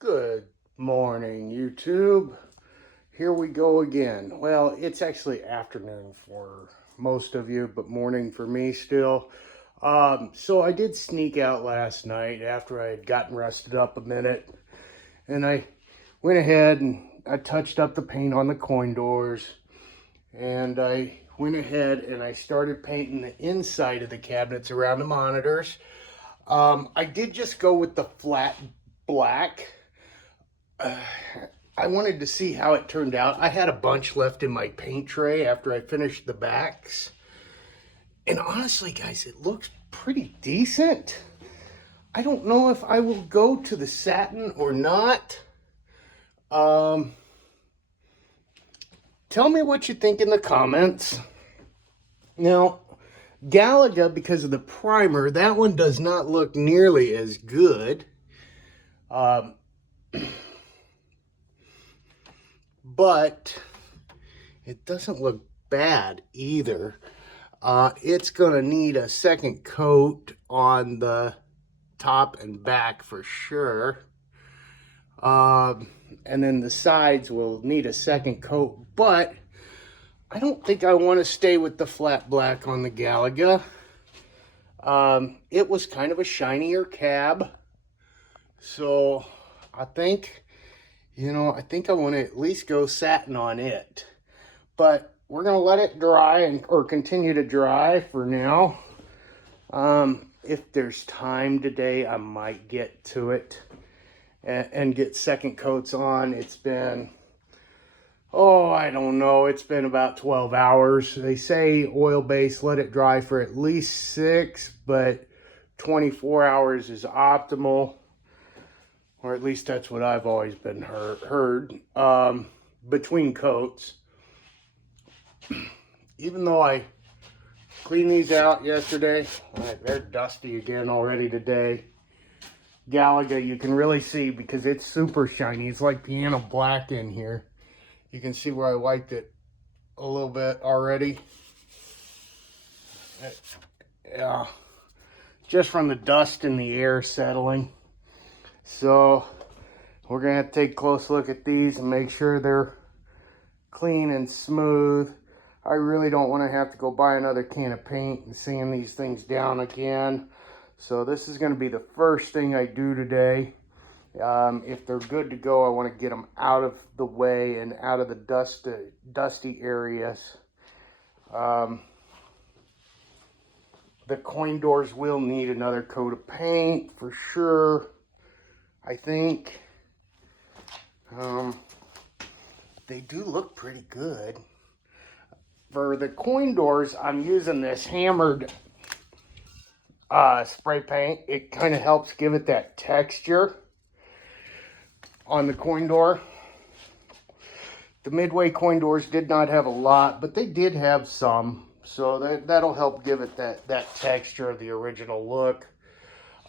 Good morning, YouTube. Here we go again. Well, it's actually afternoon for most of you, but morning for me still. So I did sneak out last night after I had gotten rested up a minute, and I went ahead and I touched up the paint on the coin doors, and I went ahead and I started painting the inside of the cabinets around the monitors. I did just go with the flat black. I wanted to see how it turned out. I had a bunch left in my paint tray after I finished the backs. And honestly, guys, it looks pretty decent. I don't know if I will go to the satin or not. Tell me what you think in the comments. Now, Galaga, because of the primer, that one does not look nearly as good. But it doesn't look bad either. It's gonna need a second coat on the top and back for sure. And then the sides will need a second coat, but I don't think I want to stay with the flat black on the Galaga. It was kind of a shinier cab, so I think I think I want to at least go satin on it. But we're going to let it dry or continue to dry for now. If there's time today, I might get to it and get second coats on. It's been, I don't know. It's been about 12 hours. They say oil-based, let it dry for at least 6, but 24 hours is optimal. Or at least that's what I've always been heard. Between coats. Even though I cleaned these out yesterday, they're dusty again already today. Galaga, you can really see because it's super shiny. It's like piano black in here. You can see where I wiped it a little bit already. Yeah, just from the dust in the air settling. So we're gonna have to take a close look at these and make sure they're clean and smooth. I really don't want to have to go buy another can of paint and sand these things down again. So this is going to be the first thing I do today. If they're good to go, I want to get them out of the way and out of the dusty areas. The coin doors will need another coat of paint for sure. I think they do look pretty good. For the coin doors, I'm using this hammered spray paint. It kind of helps give it that texture on the coin door. The Midway coin doors did not have a lot, but they did have some. So that'll help give it that texture of the original look.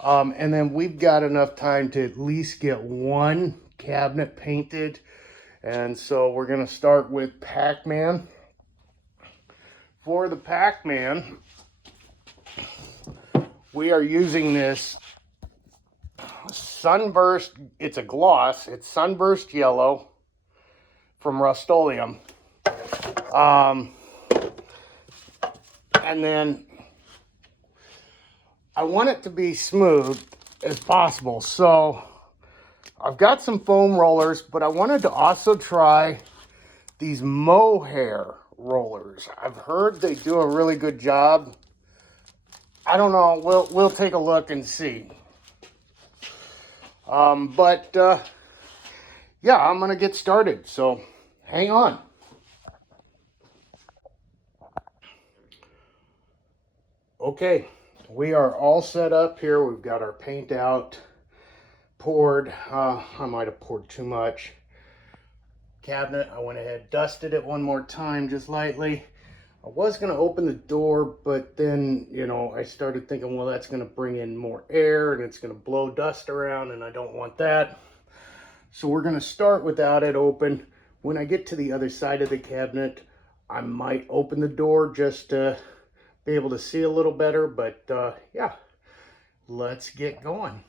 And then we've got enough time to at least get one cabinet painted. And so we're going to start with Pac Man. For the Pac Man, we are using this Sunburst. It's a gloss. It's Sunburst Yellow from Rust-Oleum. And then I want it to be smooth as possible. So I've got some foam rollers, but I wanted to also try these mohair rollers. I've heard they do a really good job. I don't know. We'll take a look and see. Yeah, I'm gonna get started. So hang on. Okay, we are all set up here. We've got our paint out, poured. I might have poured too much. Cabinet, I went ahead, dusted it one more time, just lightly. I was going to open the door, but then, I started thinking, well, that's going to bring in more air and it's going to blow dust around, and I don't want that. So we're going to start without it open. When I get to the other side of the cabinet, I might open the door just to be able to see a little better, but yeah, let's get going.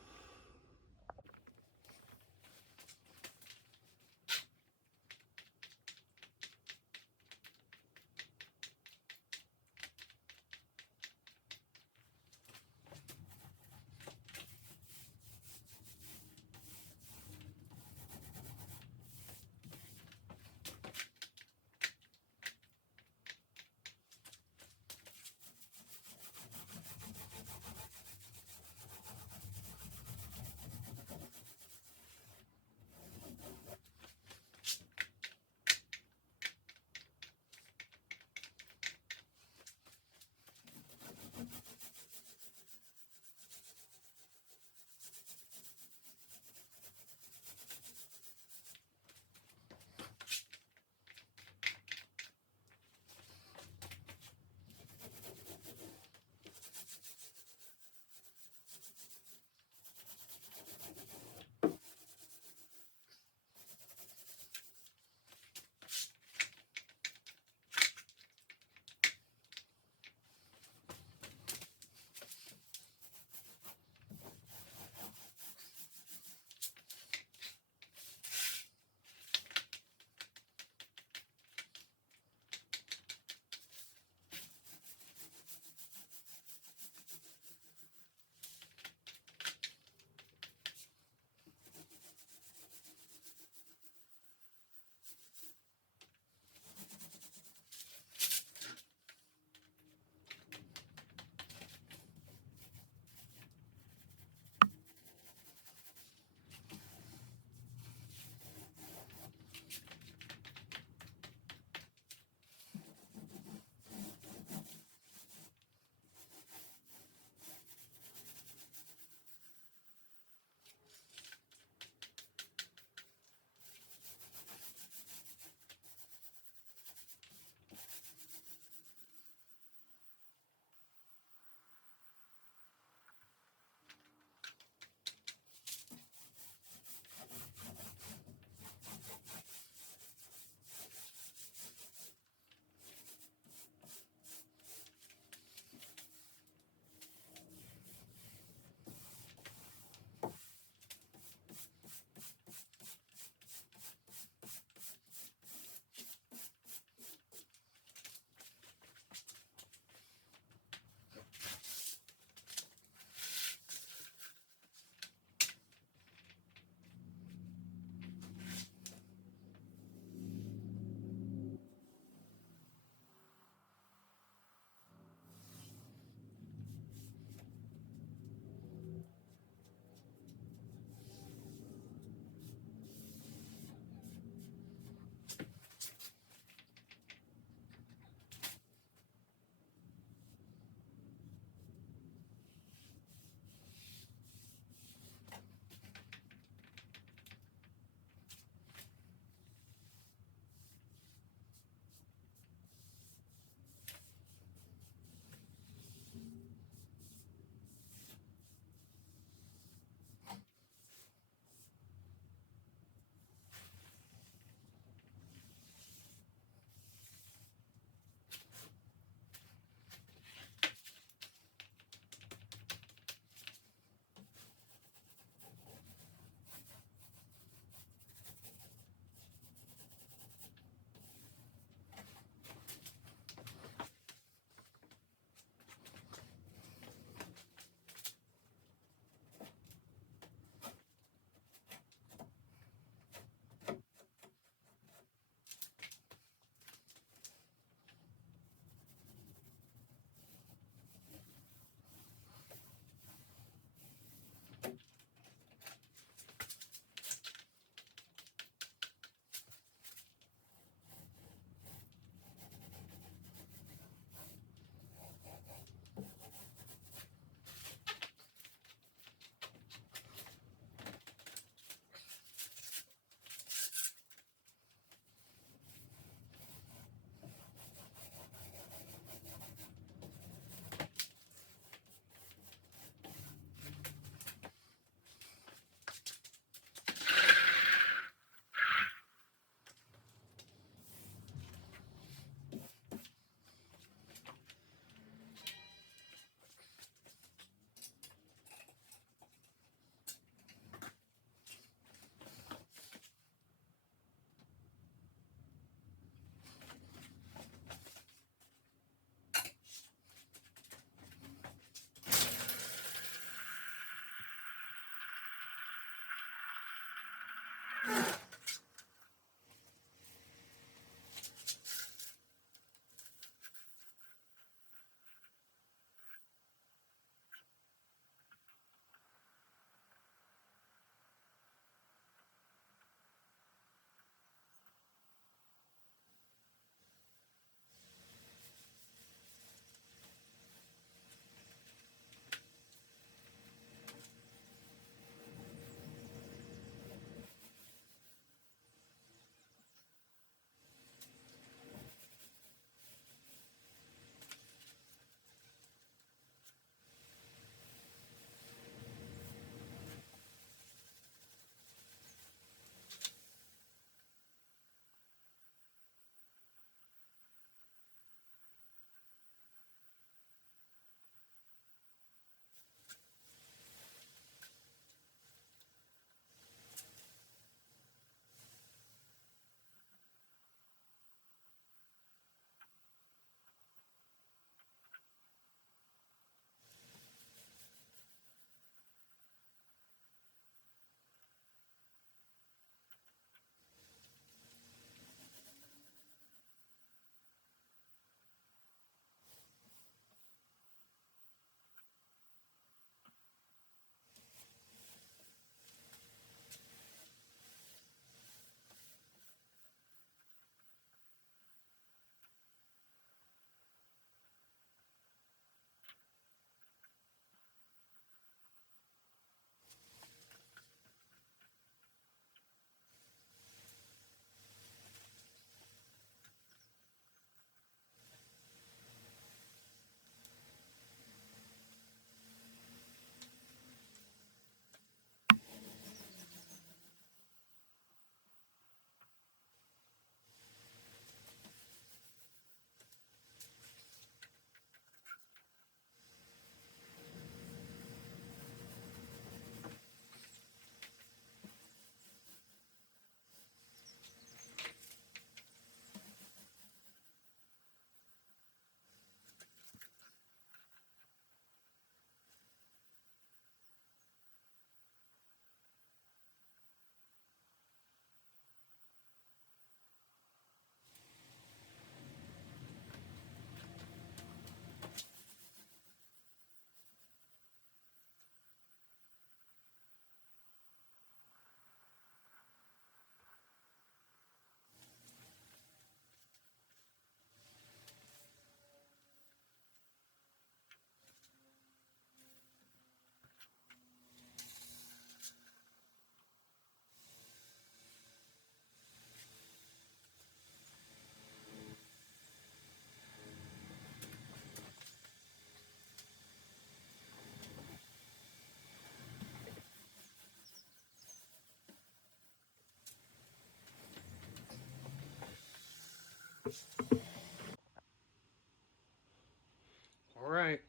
All right,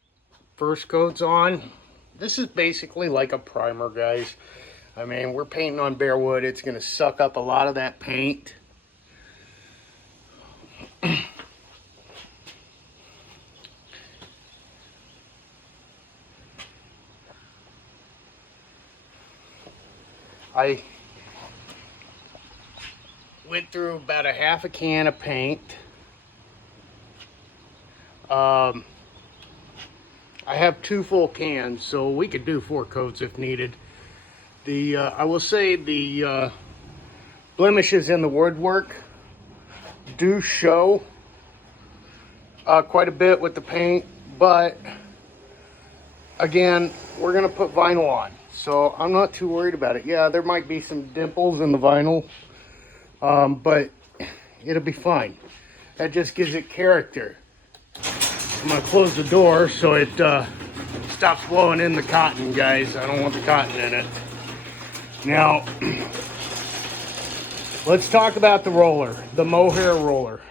first coat's on. This is basically like a primer, guys. I mean, we're painting on bare wood. It's going to suck up a lot of that paint. I went through about a half a can of paint. I have 2 full cans, so we could do 4 coats if needed. I will say the blemishes in the woodwork do show quite a bit with the paint, but again, we're gonna put vinyl on, so I'm not too worried about it. Yeah, there might be some dimples in the vinyl, but it'll be fine. That just gives it character. I'm gonna close the door so it stops blowing in the cotton, guys. I don't want the cotton in it. Now, let's talk about the roller, the mohair roller.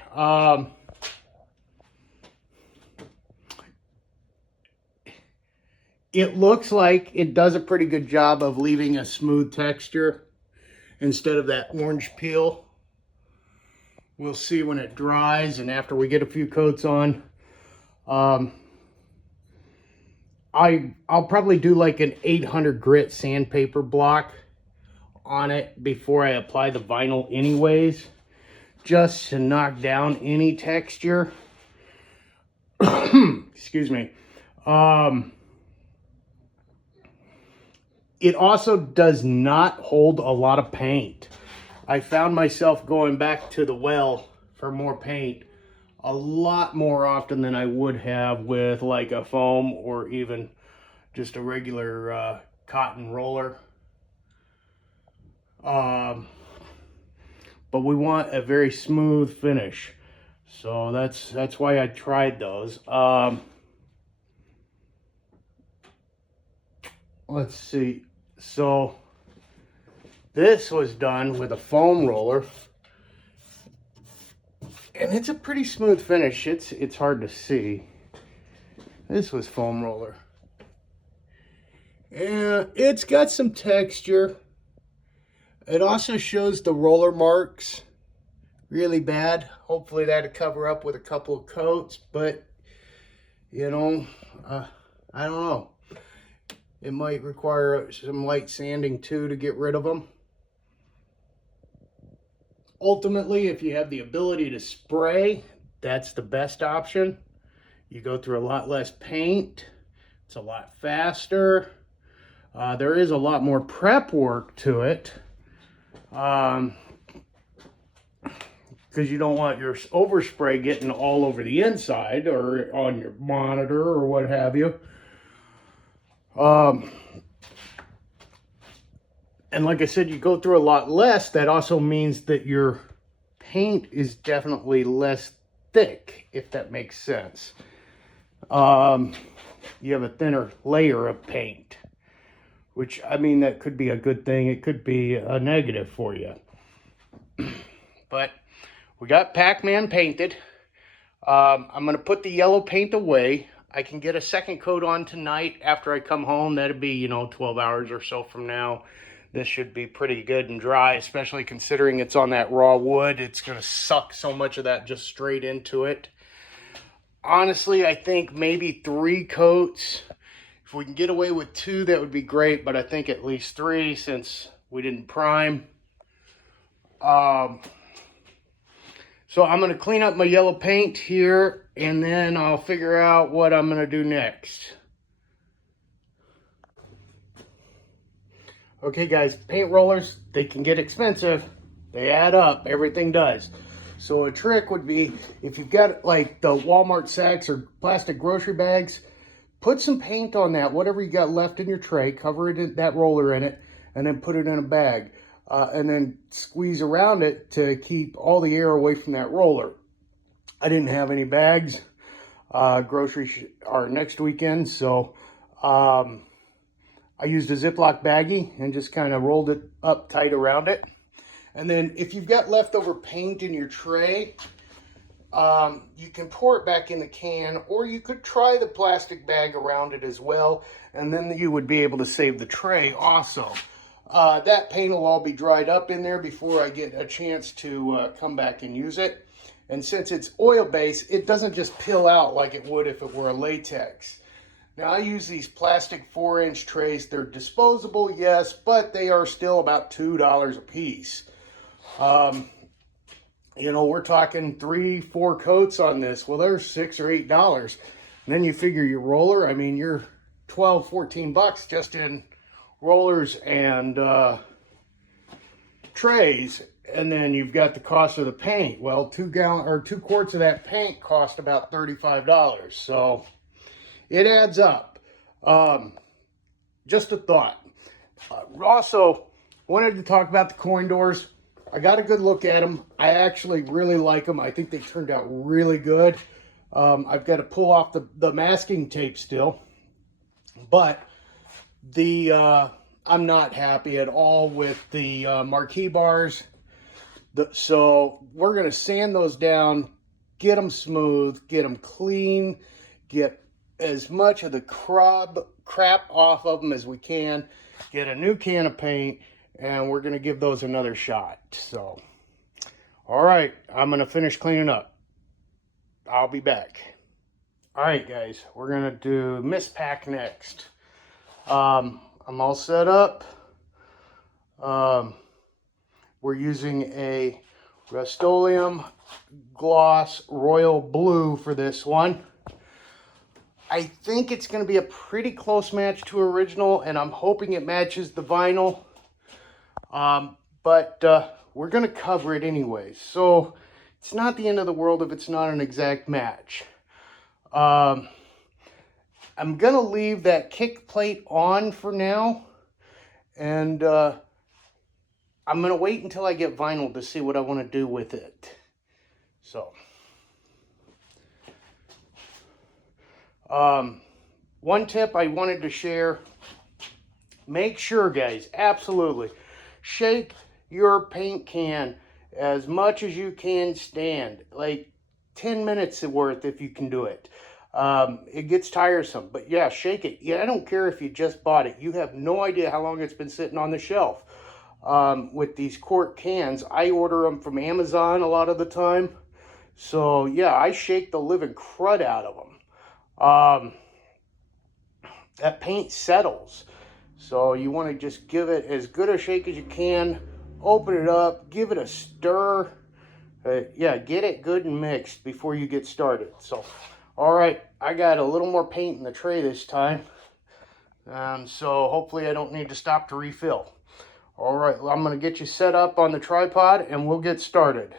It looks like it does a pretty good job of leaving a smooth texture instead of that orange peel. We'll see when it dries and after we get a few coats on. I'll probably do like an 800 grit sandpaper block on it before I apply the vinyl anyways, just to knock down any texture. Excuse me. It also does not hold a lot of paint. I found myself going back to the well for more paint a lot more often than I would have with like a foam or even just a regular cotton roller. But we want a very smooth finish, so that's why I tried those. Let's see. So this was done with a foam roller, and it's a pretty smooth finish. It's hard to see. This was foam roller, and it's got some texture. It also shows the roller marks really bad. Hopefully that'll cover up with a couple of coats, but you know, I don't know. It might require some light sanding too to get rid of them. Ultimately, if you have the ability to spray, that's the best option. You go through a lot less paint. It's a lot faster. There is a lot more prep work to it. Because you don't want your overspray getting all over the inside or on your monitor or what have you. And like I said, you go through a lot less. That also means that your paint is definitely less thick, if that makes sense. You have a thinner layer of paint, which, I mean, that could be a good thing. It could be a negative for you. But we got Pac Man painted. I'm going to put the yellow paint away. I can get a second coat on tonight after I come home. That'd be, 12 hours or so from now. This should be pretty good and dry, especially considering it's on that raw wood. It's going to suck so much of that just straight into it. Honestly, I think maybe 3 coats. If we can get away with 2, that would be great, but I think at least 3 since we didn't prime. So I'm going to clean up my yellow paint here, and then I'll figure out what I'm going to do next. Okay guys, paint rollers, they can get expensive. They add up, everything does. So a trick would be, if you've got like the Walmart sacks or plastic grocery bags, put some paint on that, whatever you got left in your tray, cover it in that roller in it, and then put it in a bag. And then squeeze around it to keep all the air away from that roller. I didn't have any bags. Groceries are next weekend, so I used a Ziploc baggie and just kind of rolled it up tight around it. And then if you've got leftover paint in your tray, you can pour it back in the can, or you could try the plastic bag around it as well, and then you would be able to save the tray also. That paint will all be dried up in there before I get a chance to come back and use it. And since it's oil-based, it doesn't just peel out like it would if it were a latex. Now, I use these plastic 4-inch trays. They're disposable, yes, but they are still about $2 a piece. We're talking 3-4 coats on this. Well, they're $6 or $8. And then you figure your roller, I mean, you're $12-14 just in rollers and trays, and then you've got the cost of the paint. Well, 2 quarts of that paint cost about $35, so it adds up. Just a thought. Also, wanted to talk about the coin doors. I got a good look at them. I actually really like them. I think they turned out really good. I've got to pull off the masking tape still, but I'm not happy at all with the marquee bars. So we're going to sand those down, get them smooth, get them clean, get as much of the crap off of them as we can, get a new can of paint, and we're going to give those another shot. So, all right, I'm going to finish cleaning up. I'll be back. All right, guys, we're going to do Miss Pack next. I'm all set up. We're using a Rust-Oleum Gloss Royal Blue for this one. I think it's going to be a pretty close match to original, and I'm hoping it matches the vinyl. But we're going to cover it anyways, so it's not the end of the world if it's not an exact match. I'm going to leave that kick plate on for now, and I'm going to wait until I get vinyl to see what I want to do with it. So, one tip I wanted to share, make sure, guys, absolutely, shake your paint can as much as you can stand, like 10 minutes worth if you can do it. It gets tiresome, but yeah, shake it. Yeah, I don't care if you just bought it. You have no idea how long it's been sitting on the shelf. With these quart cans, I order them from Amazon a lot of the time. So yeah, I shake the living crud out of them. That paint settles. So you want to just give it as good a shake as you can. Open it up, give it a stir. Yeah, get it good and mixed before you get started. So, all right, I got a little more paint in the tray this time. So hopefully I don't need to stop to refill. All right, I'm going to get you set up on the tripod and we'll get started.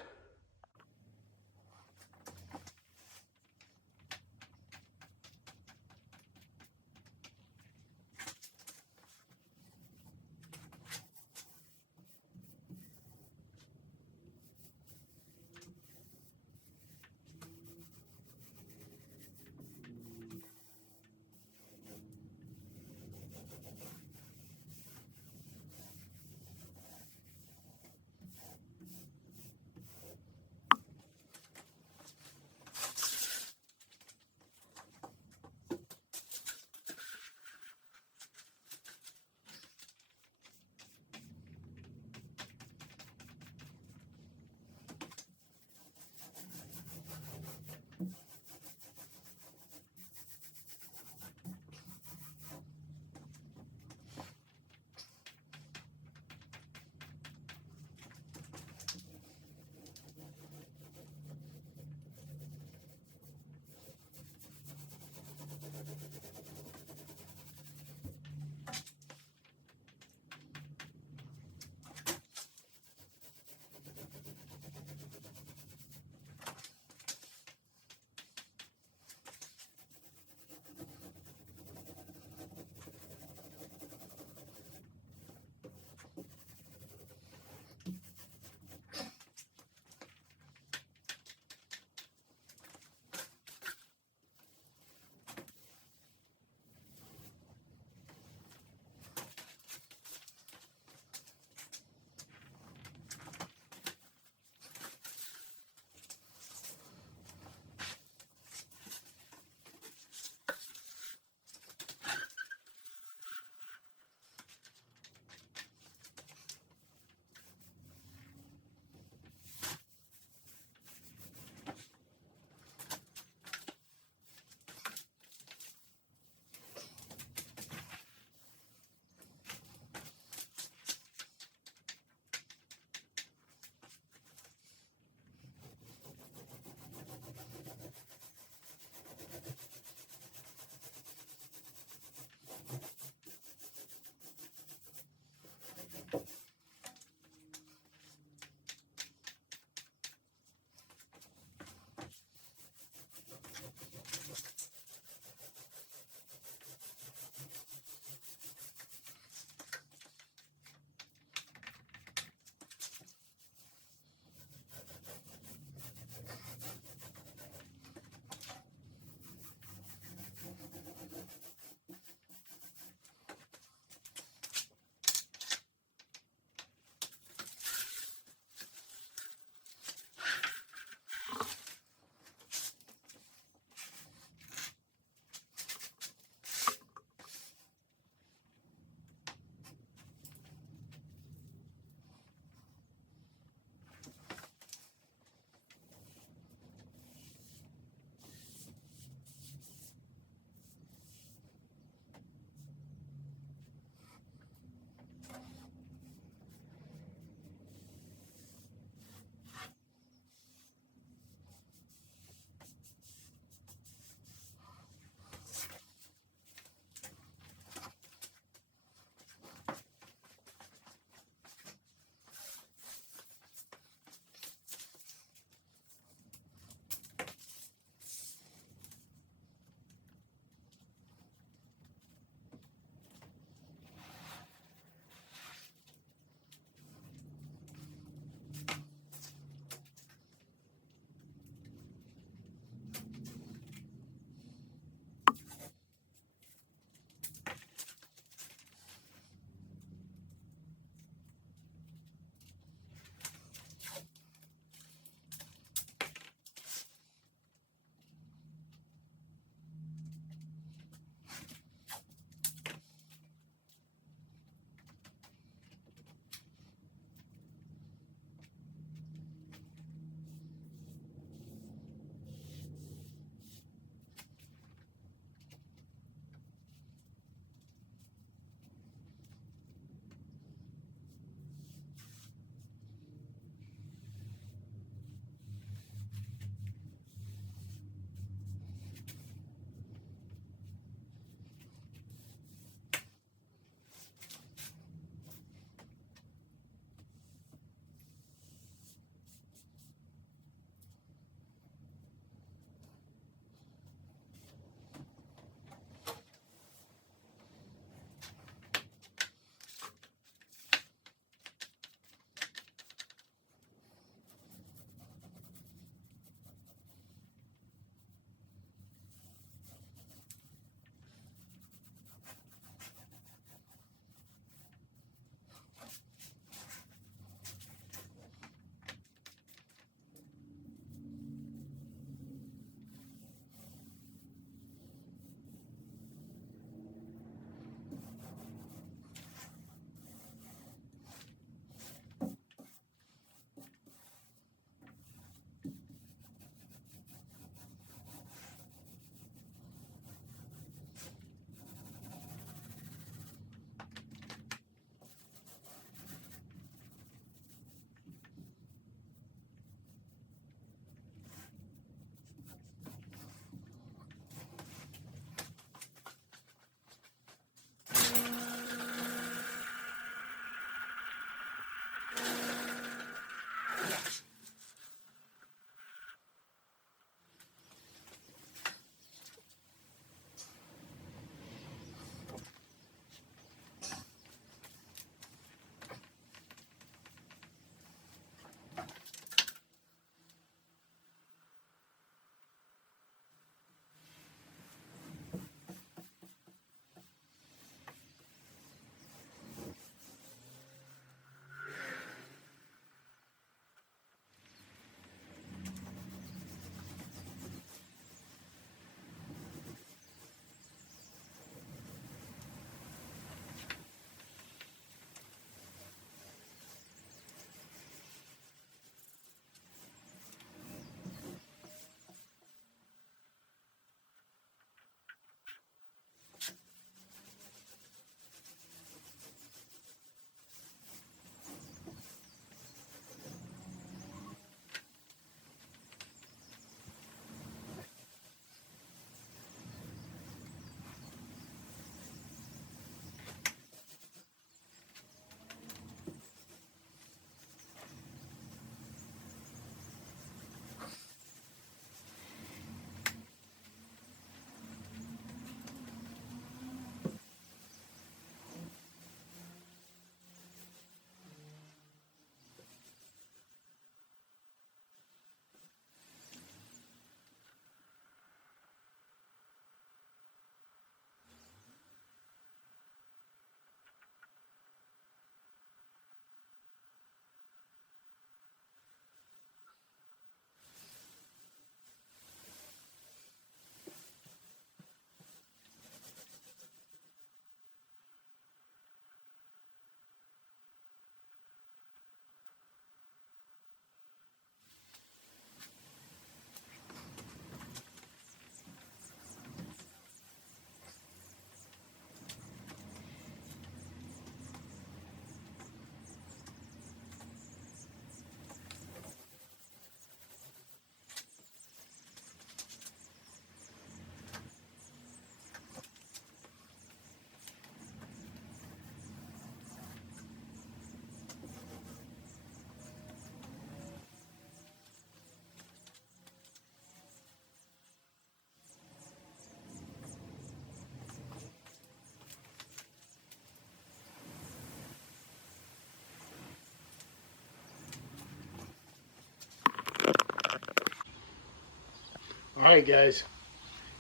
right, guys,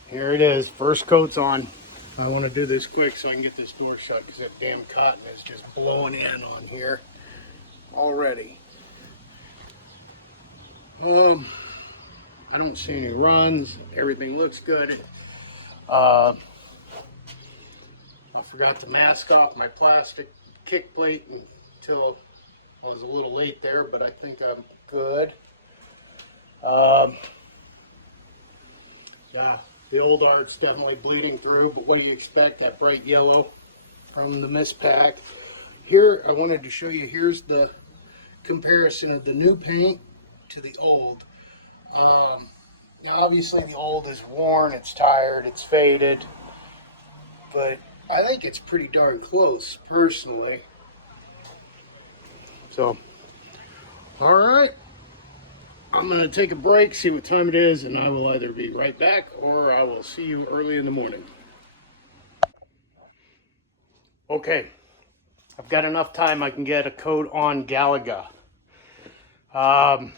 here it is. First coat's on. I want to do this quick so I can get this door shut because that damn cotton is just blowing in on here already. I don't see any runs. Everything looks good. I forgot to mask off my plastic kick plate until I was a little late there, but I think I'm good. Yeah, the old art's definitely bleeding through, but what do you expect? That bright yellow from the mist pack. Here, I wanted to show you, here's the comparison of the new paint to the old. Now obviously the old is worn, it's tired, it's faded, but I think it's pretty darn close, personally. So, all right. I'm going to take a break, see what time it is, and I will either be right back or I will see you early in the morning. Okay, I've got enough time I can get a coat on Galaga. For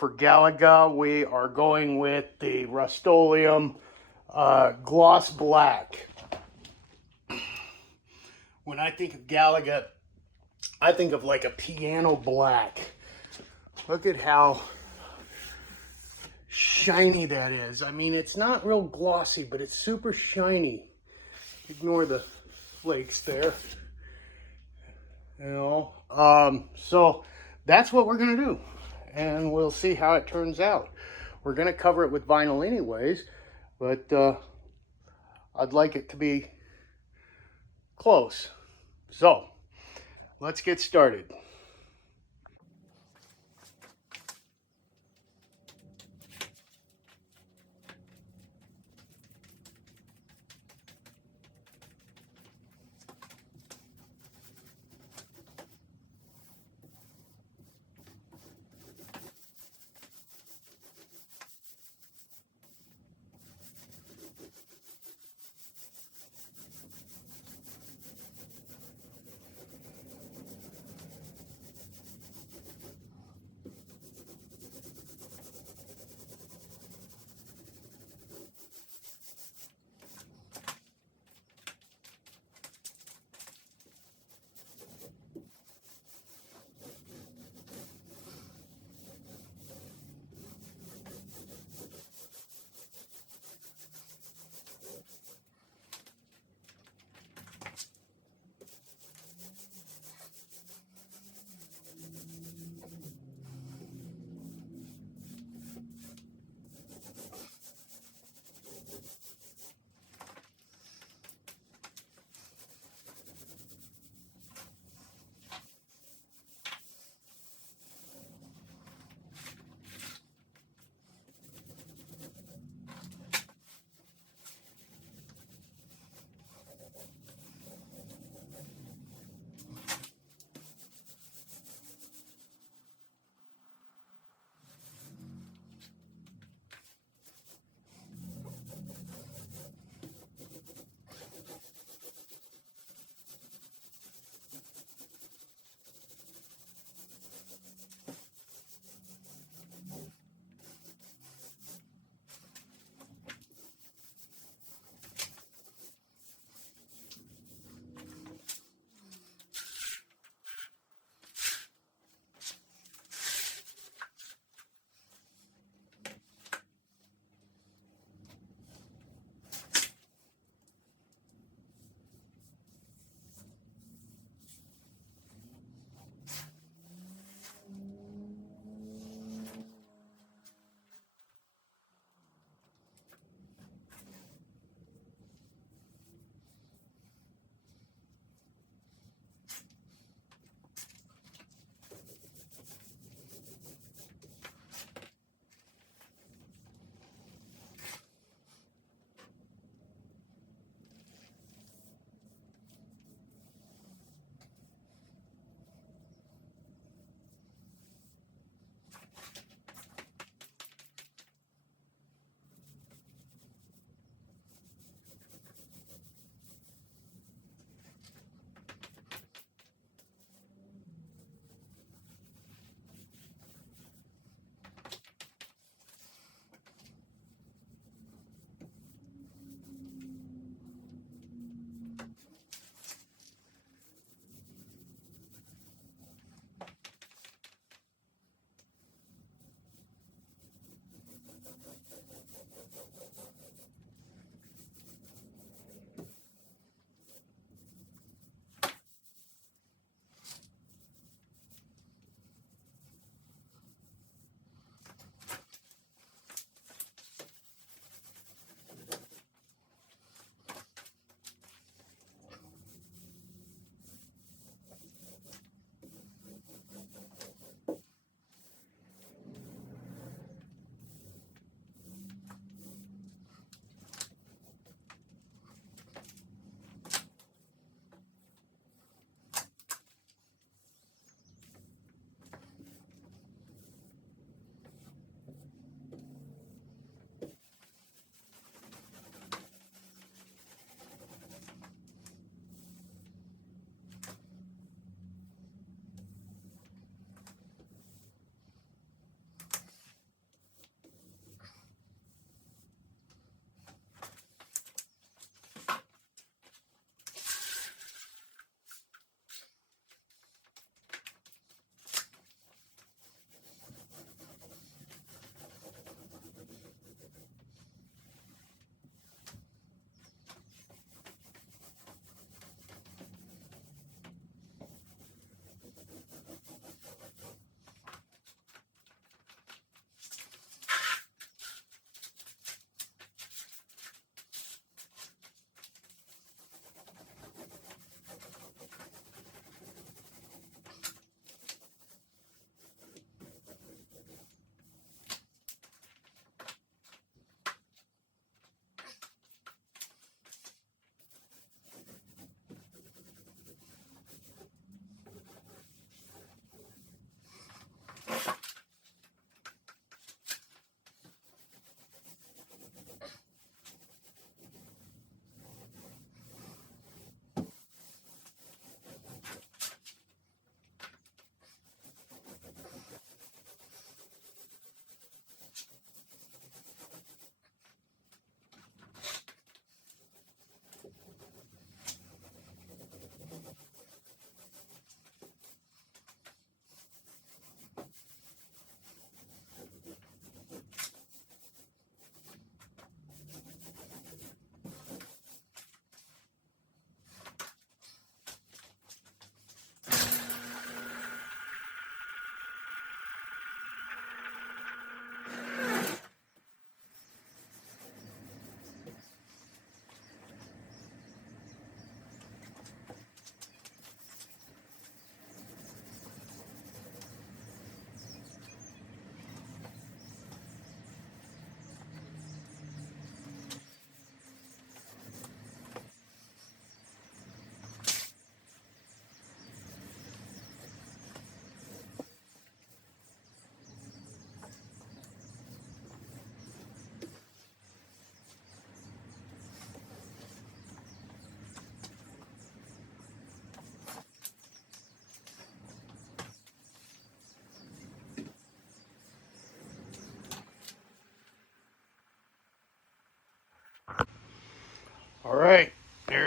Galaga, we are going with the Rust-Oleum Gloss Black. When I think of Galaga, I think of like a piano black. Look at how shiny that is. I mean, it's not real glossy, but it's super shiny. Ignore the flakes there. You know, so that's what we're gonna do, and we'll see how it turns out. We're gonna cover it with vinyl anyways, but I'd like it to be close. So let's get started.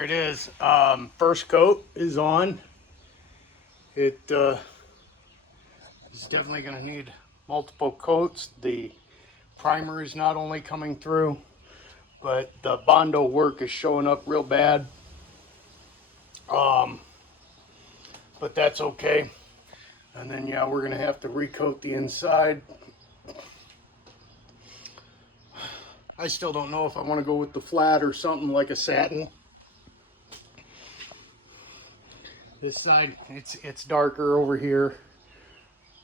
There it is. First coat is on. It is definitely going to need multiple coats. The primer is not only coming through, but the Bondo work is showing up real bad. But that's okay. And then, yeah, we're going to have to recoat the inside. I still don't know if I want to go with the flat or something like a satin. This side, it's darker over here.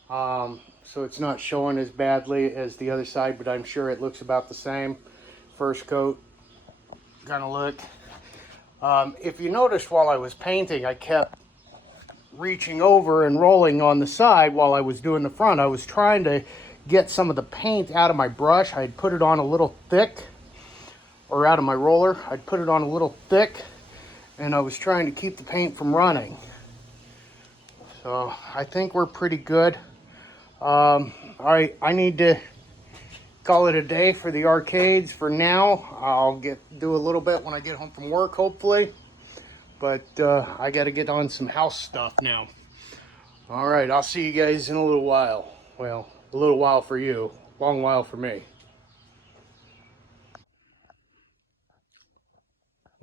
So it's not showing as badly as the other side, but I'm sure it looks about the same. First coat kind of look. If you noticed while I was painting, I kept reaching over and rolling on the side while I was doing the front. I was trying to get some of the paint out of my brush. I'd put it on a little thick, or out of my roller. I'd put it on a little thick, and I was trying to keep the paint from running. So I think we're pretty good. All right, I need to call it a day for the arcades for now. I'll do a little bit when I get home from work, hopefully. But I got to get on some house stuff now. All right, I'll see you guys in a little while. Well, a little while for you, long while for me.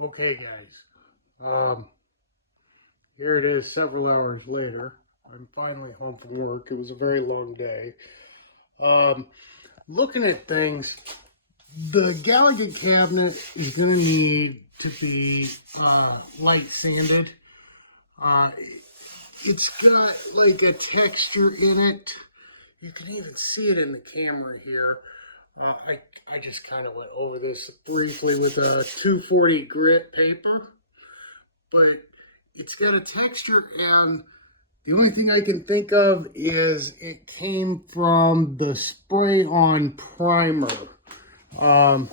Okay, guys. Here it is several hours later. I'm finally home from work. It was a very long day. Looking at things, the Gallagher cabinet is going to need to be light sanded. It's got like a texture in it. You can even see it in the camera here. I just kind of went over this briefly with a 240 grit paper, but it's got a texture, and the only thing I can think of is it came from the spray-on primer. But I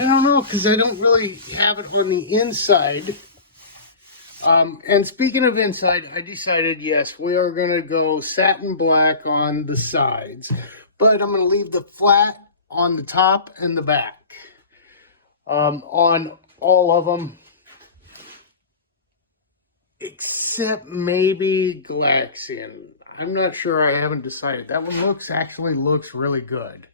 don't know, because I don't really have it on the inside. And speaking of inside, I decided, yes, we are going to go satin black on the sides. But I'm going to leave the flat on the top and the back. On all of them. Except maybe Galaxian. I'm not sure. I haven't decided. That one actually looks really good.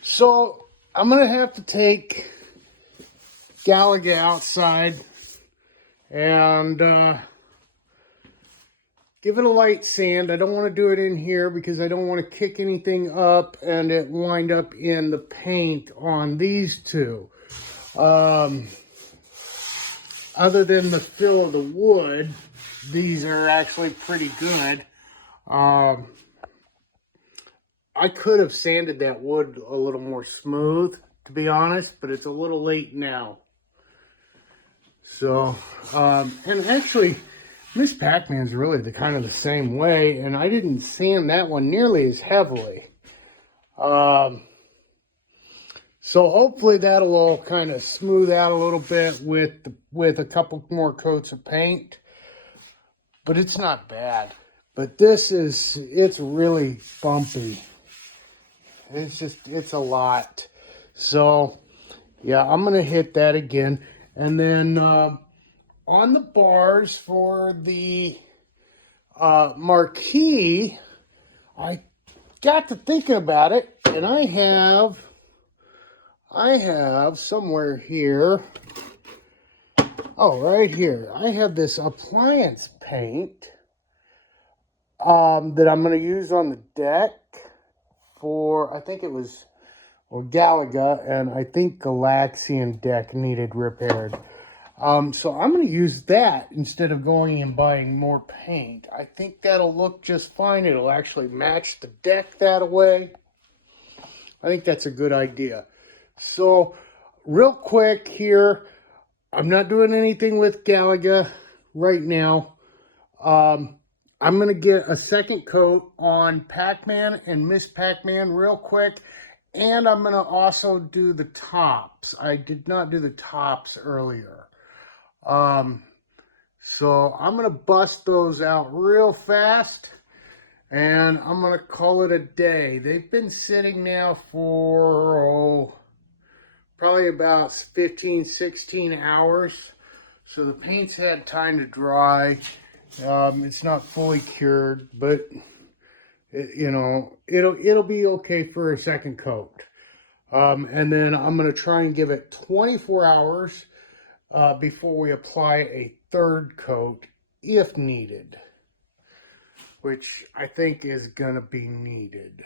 So I'm going to have to take Galaga outside and give it a light sand. I don't want to do it in here because I don't want to kick anything up and it wind up in the paint on these two. Other than the feel of the wood, these are actually pretty good. I could have sanded that wood a little more smooth, to be honest, but it's a little late now. So, and actually, Miss Pac Man's really the kind of the same way, and I didn't sand that one nearly as heavily. So hopefully that'll all kind of smooth out a little bit with a couple more coats of paint. But it's not bad. But it's really bumpy. It's a lot. So, yeah, I'm going to hit that again. And then on the bars for the marquee, I got to thinking about it, and I have somewhere here, right here, I have this appliance paint that I'm going to use on the deck for, I think it was, Galaga, and I think Galaxian deck needed repaired. So I'm going to use that instead of going and buying more paint. I think that'll look just fine. It'll actually match the deck that way. I think that's a good idea. So, real quick here, I'm not doing anything with Galaga right now. I'm going to get a second coat on Pac Man and Miss Pac Man real quick. And I'm going to also do the tops. I did not do the tops earlier. So, I'm going to bust those out real fast. And I'm going to call it a day. They've been sitting now for, probably about 15, 16 hours. So the paint's had time to dry. It's not fully cured, but you know, it'll be okay for a second coat. And then I'm gonna try and give it 24 hours before we apply a third coat if needed, which I think is gonna be needed.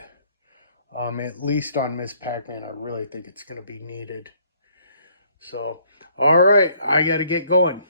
At least on Miss Pac Man, I really think it's gonna be needed. So, all right, I gotta get going.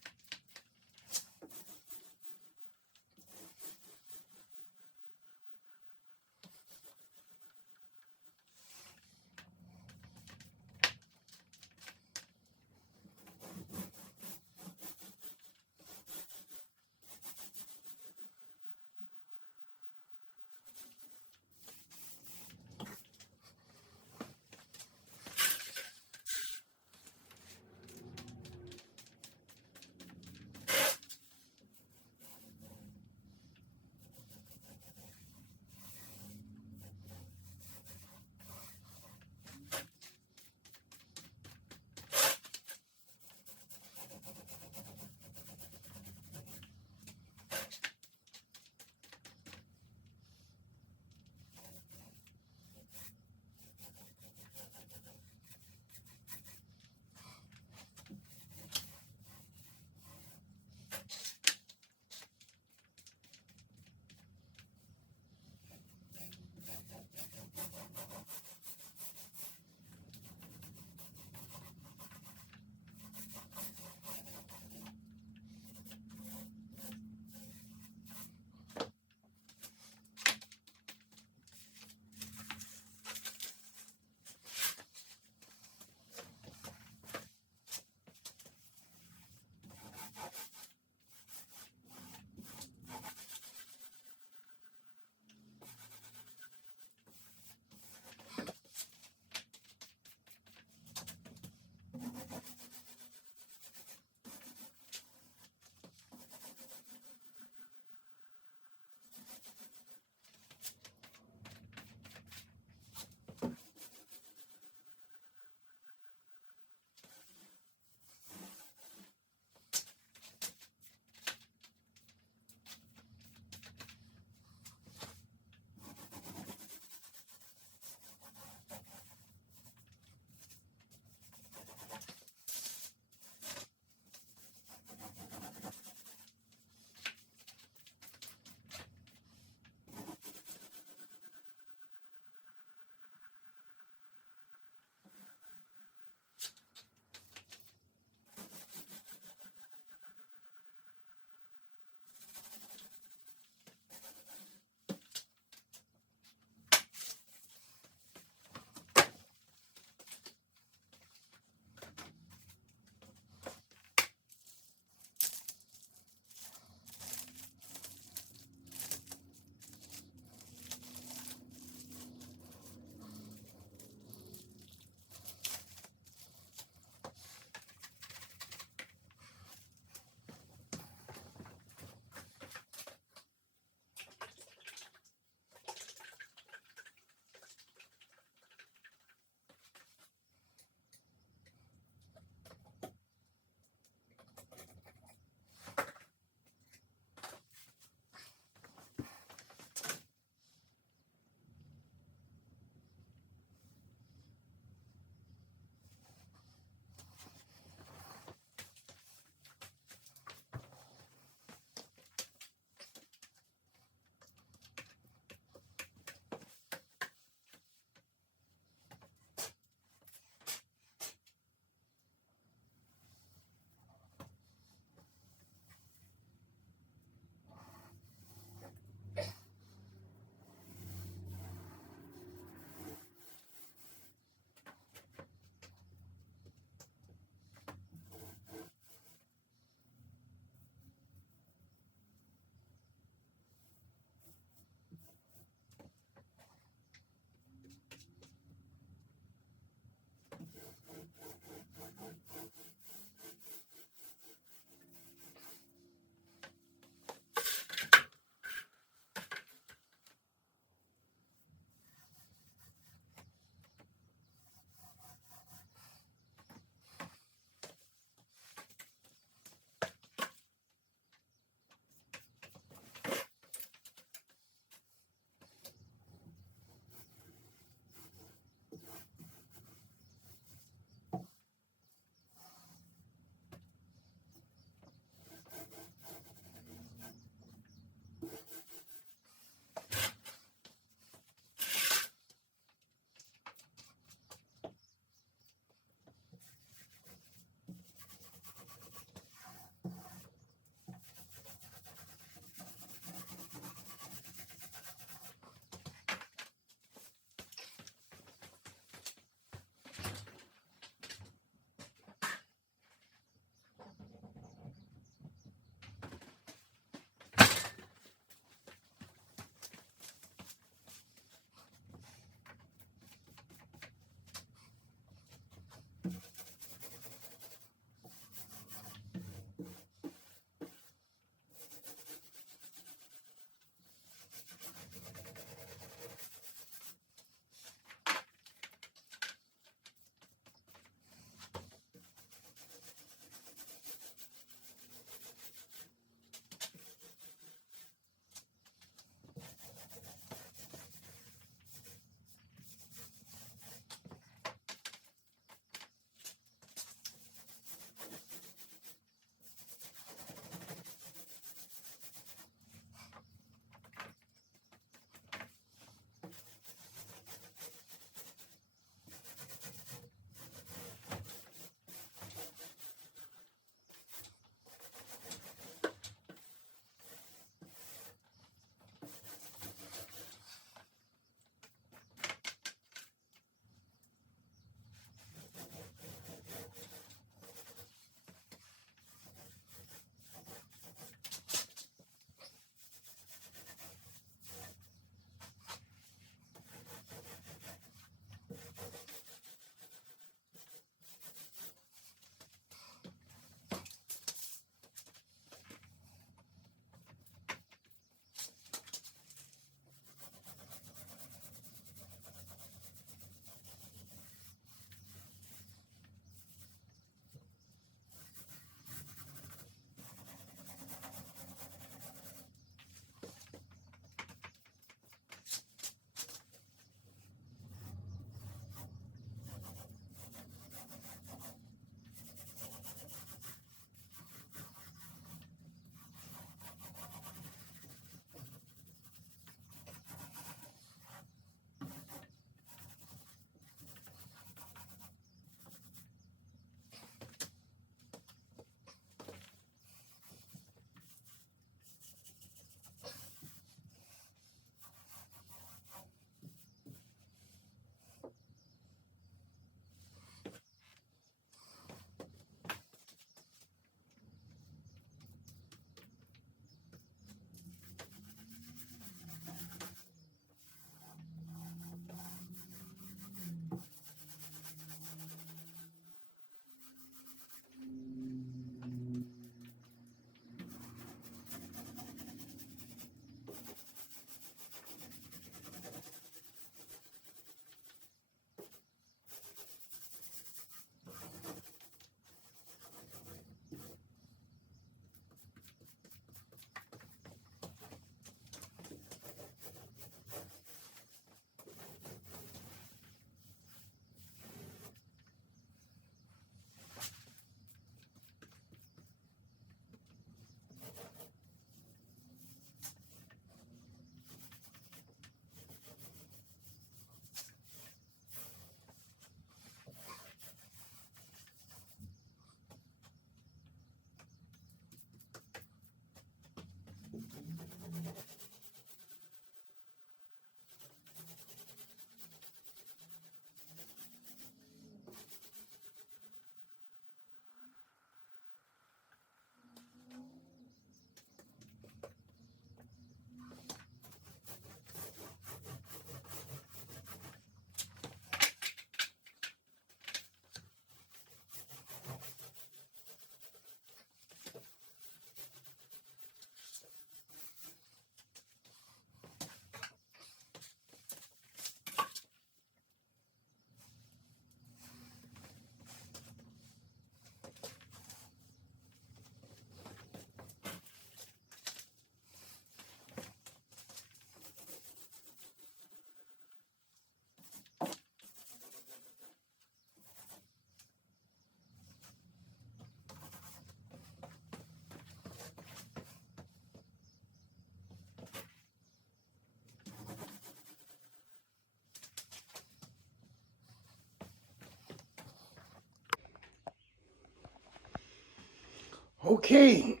Okay,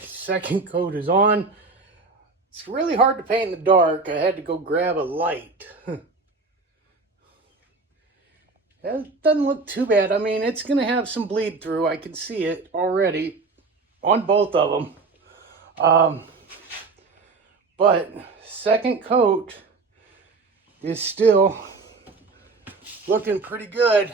second coat is on. It's really hard to paint in the dark. I had to go grab a light. It doesn't look too bad. I mean, it's going to have some bleed through. I can see it already on both of them. But second coat is still looking pretty good.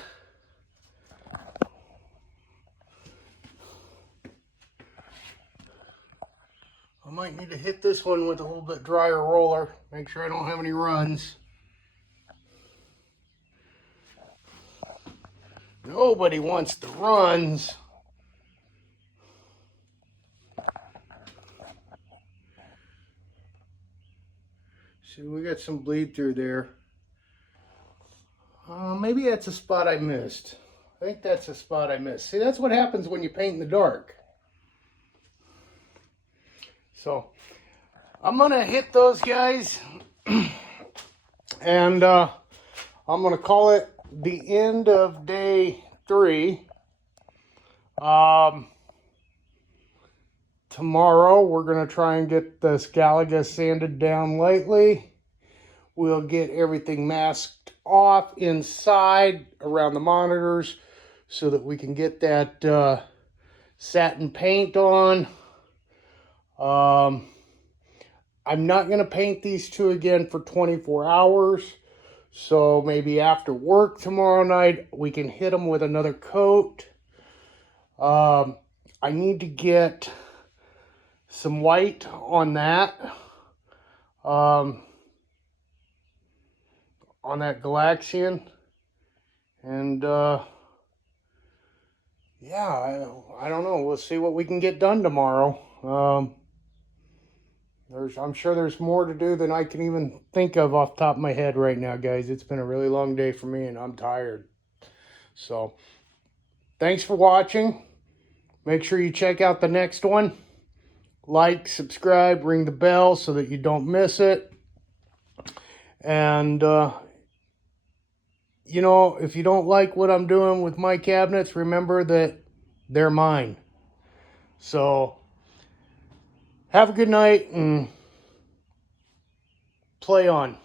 I might need to hit this one with a little bit drier roller. Make sure I don't have any runs. Nobody wants the runs. See, we got some bleed through there. Maybe that's a spot I missed. I think that's a spot I missed. See, that's what happens when you paint in the dark. So, I'm going to hit those guys. And I'm going to call it the end of day 3. Tomorrow, we're going to try and get this Galaga sanded down lightly. We'll get everything masked off inside around the monitors so that we can get that satin paint on. I'm not going to paint these two again for 24 hours. So maybe after work tomorrow night, we can hit them with another coat. I need to get some white on that. On that Galaxian. And yeah, I don't know. We'll see what we can get done tomorrow. I'm sure there's more to do than I can even think of off the top of my head right now, guys. It's been a really long day for me and I'm tired. So, thanks for watching. Make sure you check out the next one. Like, subscribe, ring the bell so that you don't miss it. And, you know, if you don't like what I'm doing with my cabinets, remember that they're mine. So, have a good night and play on.